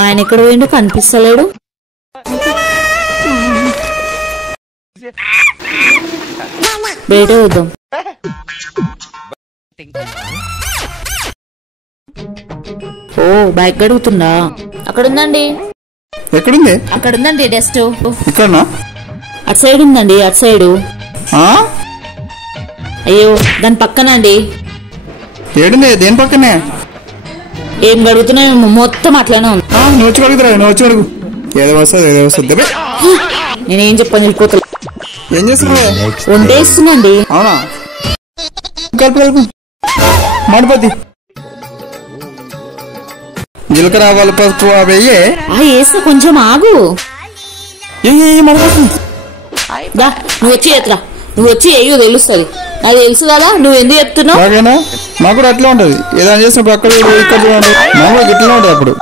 మా ఆయన ఎక్కడ పోయిండు కనిపిస్తలేడు. బయట వద్దాం. ఓ బైక్ అడుగుతుందా? అక్కడ ఉందండి. ఎక్కడుంది? అక్కడ ఉందండి డస్ట్. ఇక్కడనా? అటు సైడ్ ఉందండి, అటు సైడు. అయ్యో దాని పక్కన అండి. ఏడుంది? దేని పక్కనే? ఏం గడుగుతున్నాయి మొత్తం అట్లానే ఉంది. నువ్వు వచ్చి అడుగుతురా, నువ్వు వచ్చి అడుగు. ఏదో వస్తుంది. నేనేం చెప్పాను వెళ్ళిపోతా. ఏం చేస్తున్నావు? వంటేస్తుందండి. అవునా? కలుపు మడిపోద్ది. జీలకర్ర ఆవాలు పసుపు అవి వేస్తా, కొంచెం ఆగు. మడిపోతుంది. నువ్వు వచ్చి ఎత్తురా, నువ్వు వచ్చి ఏయో తెలుస్తుంది. నాకు తెలుసు కదా, నువ్వు ఎందుకు చెప్తున్నావు? మాకు కూడా అట్లా ఉంటది. ఏదైనా చేసినప్పుడు అక్కడ ఇక్కడ చూడండి, మాకు ఇట్లా ఉంటది అప్పుడు.